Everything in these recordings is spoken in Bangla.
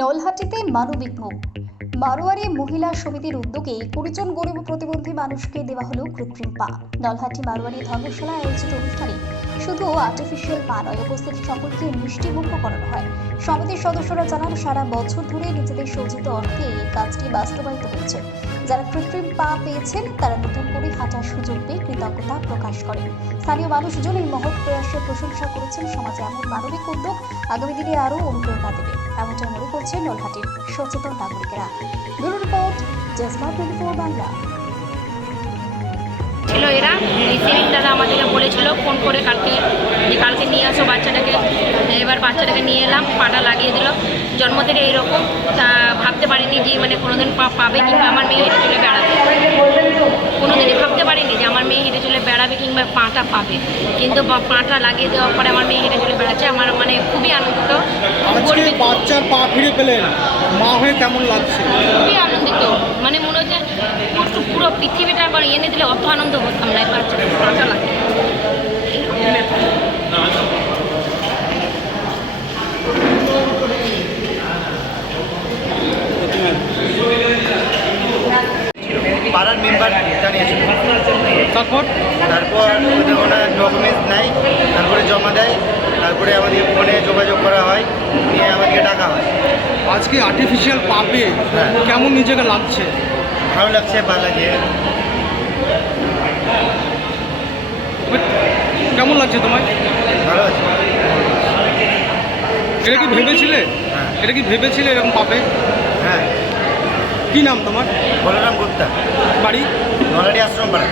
নলহাটিতে মানবিক মুখ। মারোয়ারি মহিলা সমিতির উদ্যোগে 20 জন গরিব প্রতিবন্ধী মানুষকে দেওয়া হলো কৃত্রিম পা। নলহাটি মারোয়ারি ধর্মশালায় আয়োজিত অনুষ্ঠানে শুধু আর্টিফিশিয়াল পা নয়, উপস্থিত সকলকে মিষ্টিমুখ করানো হয়। সমিতির সদস্যরা জানান, সারা বছর ধরে নিজেদের সঞ্চিত অর্থে এই কাজটি বাস্তবায়িত হয়েছে। যারা কৃত্রিম পা পেয়েছেন তারা নতুন করে হাঁটার সুযোগ পেয়ে কৃতজ্ঞতা প্রকাশ করেন। স্থানীয় মানুষজন এই মহৎ প্রয়াসের প্রশংসা করেছেন। সমাজে এমন মানবিক উদ্যোগ আগামী দিনে আরও অনুপ্রেরণা দেবে, এমনটা মনে করছেন নলহাটির সচেতন নাগরিকেরা। ব্যুরো রিপোর্ট, জেসমা 24 বাংলা। ছিল এরা এই সেলিম দাদা আমাদেরকে বলেছিল ফোন করে কালকে নিয়ে আসো বাচ্চাটাকে। এবার বাচ্চাটাকে নিয়ে এলাম, পাটা লাগিয়ে দিল। জন্ম থেকে এইরকম, তা ভাবতে পারিনি যে মানে কোনোদিন পা পাবে কিংবা আমার মেয়ে হেঁটে চলে বেড়াবে। কোনোদিনই ভাবতে পারিনি যে আমার মেয়ে হেঁটে চলে বেড়াবে কিংবা পাটা পাবে, কিন্তু পাটা লাগিয়ে দেওয়ার পরে আমার মেয়ে হেঁটে চলে বেড়াচ্ছে। আমার মানে খুবই আনন্দিত। আজকে বাচ্চার পা ফিরে পেলেন, মা হয়ে কেমন লাগছে? খুবই আনন্দিত, মানে মনে হচ্ছে পুরো পৃথিবীটা আবার এনে দিলে অত আনন্দ হতাম না। বাচ্চাটা পাটা লাগে পাড়ার মেম্বার জানিয়েছিল। তারপর ওদের ওনার ডকুমেন্টস নেয়, তারপরে জমা দেয়, তারপরে আমাদের ফোনে যোগাযোগ করা হয়, নিয়ে আমাদেরকে ডাকা হয়। আজকে আর্টিফিশিয়াল পা পেয়ে হ্যাঁ। কেমন নিজেকে লাগছে? ভালো লাগছে, ভালো লাগে। কেমন লাগছে তোমায়? ভালো আছে। এটা কি ভেবেছিলে? হ্যাঁ। এটা কি ভেবেছিলে এরকম পাবে? হ্যাঁ। কি নাম তোমার? বলরাম গুপ্তা, বাড়ি? নলহাটি আশ্রম পাড়া।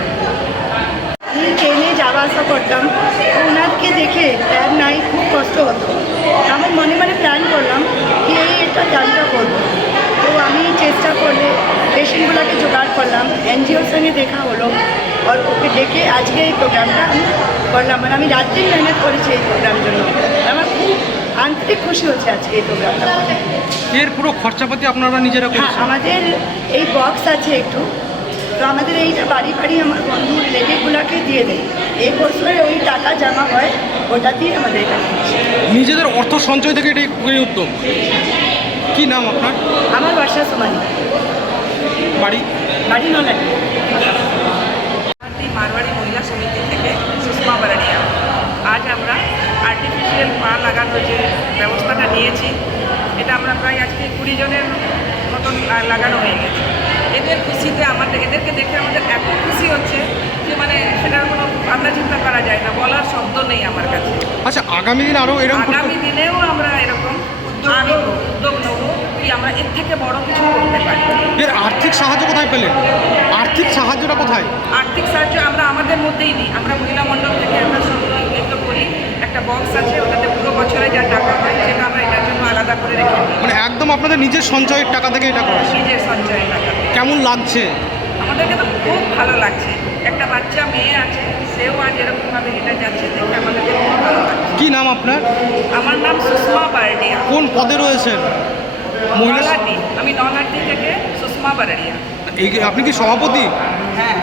আমি ট্রেনে যাওয়া আসা করতাম, ওনাকে দেখে প্ল্যান নাই, খুব কষ্ট হতো। আমি মনে মনে প্ল্যান করলাম কি এটা জানটা করবো। তো আমি চেষ্টা করলে পেশেন্টগুলোকে জোগাড় করলাম, এনজিওর সঙ্গে দেখা হলো, আর ওকে ডেকে আজকে এই প্রোগ্রামটা আমি করলাম। মানে আমি রাত্রি মেহনত করেছি এই প্রোগ্রামের জন্য। আমার খুব আন্তরিক খুশি হচ্ছে আজকে এই প্রোগ্রামটা। এর পুরো খরচাপাতি আপনারা নিজেরা হ্যাঁ, করেছেন? আমাদের এই বক্স আছে একটু, তো আমাদের এইটা বাড়ি বাড়ি আমার বন্ধু রিলেটিভগুলোকে দিয়ে দেয়। এই বছরে ওই টাকা জমা হয়, ওটা দিয়ে আমাদের এটা নিচ্ছে। নিজেদের অর্থ সঞ্চয় থেকে এটাই এই উদ্যোগ। কি নাম আপনার? আমার বাসা সোমানি, বাড়ি? বাড়ি নলাটি। মারোয়ারি মহিলা সমিতি থেকে সুষমা বারানিয়া। আজ আমরা আর্টিফিশিয়াল পা লাগানোর যে ব্যবস্থাটা নিয়েছি, এটা আমরা প্রায় আজকে 20 জনের মতন লাগানো হয়ে গেছে। এদের খুশিতে এদেরকে দেখে আমাদের এত খুশি হচ্ছে যে মানে সেটার কোনো ভাবনা চিন্তা করা যায় না, বলার শব্দ নেই আমার কাছে। আচ্ছা, আগামী দিন আরও এরকম আগামী দিনেও আমরা এরকম উদ্যোগ নেব কি আমরা এর থেকে বড় কিছু করতে পারি। এর আর্থিক সাহায্য কোথায় পেলেন? আর্থিক সাহায্যটা কোথায়? আর্থিক সাহায্য আমরা আমাদের মধ্যেই নিই। আমরা মহিলা মণ্ডল থেকে আমরা সংগ্রহ করি, একটা বক্স আছে, ওটাতে পুরো বছরে যা টাকা হয় সেটা আমরা এটার জন্য আলাদা করে রেখে দিই। মানে একদম আপনাদের নিজের সঞ্চয়ের টাকা থেকে এটা করেছে? নিজের সঞ্চয়ের টাকা। কেমন লাগছে? আমাদেরকে তো খুব ভালো লাগছে। একটা বাচ্চা মেয়ে আছে, সেও আজ এরকমভাবে হেঁটে যাচ্ছে, দেখে আমাদেরকে খুব ভালো লাগছে। কি নাম আপনার? আমার নাম সুষমা বারানিয়া। কোন পদে রয়েছেন? মহিলা? নলহাটি, আমি নলহাটি থেকে সুষমা বারানিয়া। আপনি কি সভাপতি? হ্যাঁ।